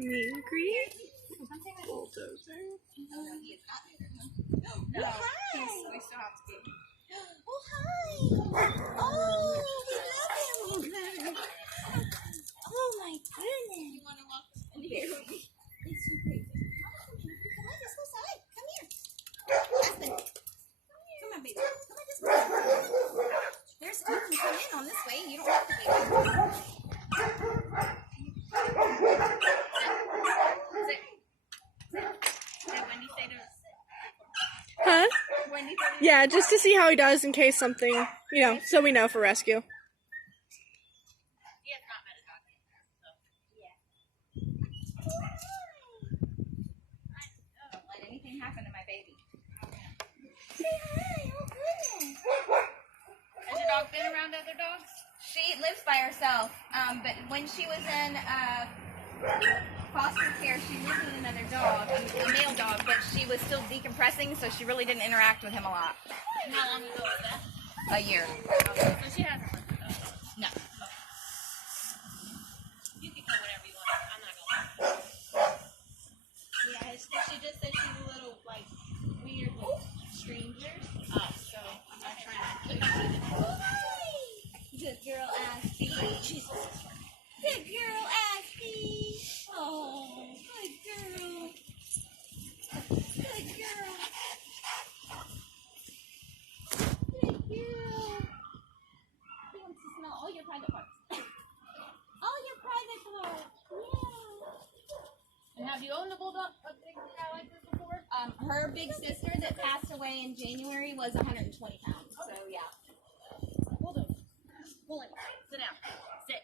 Meet and greet. Bulldozer. No, we still have to be. Oh, hi. Oh, we love him. Oh, my goodness. You want to walk in here with me? It's so crazy. Come on, just go side. Come here. Aspen. Come on, baby. Come on, just go. There's two can come in on this way. You don't have to be there. Huh? Wendy, Yeah, just to see how he does in case something, you know, so we know for rescue. he has not met a dog yet, so. Yeah. Don't let anything happen to my baby. Say hi. Oh, goodness. Has your dog been around other dogs? She lives by herself, but when she was in foster care, she lived with another dog, a male dog, but she was still decompressing, so she really didn't interact with him a lot. And how long ago was that? A year. Okay, so she hasn't lived with those dogs. No. You can kill whatever you want. I'm not gonna lie. Yeah, she just said she's a little, like, weird with strangers. So I'm not trying to put her in. Good girl, Aspie. Jesus. Good girl, Aspie. Oh, good girl. Good girl. Good girl. He wants to smell all your private parts. All your private parts. Yeah. And have you owned a bulldog, a big guy like this before? Her big sister that passed away in January was 120 pounds. So, yeah. Bulldozer. Pull him. Sit down. Sit.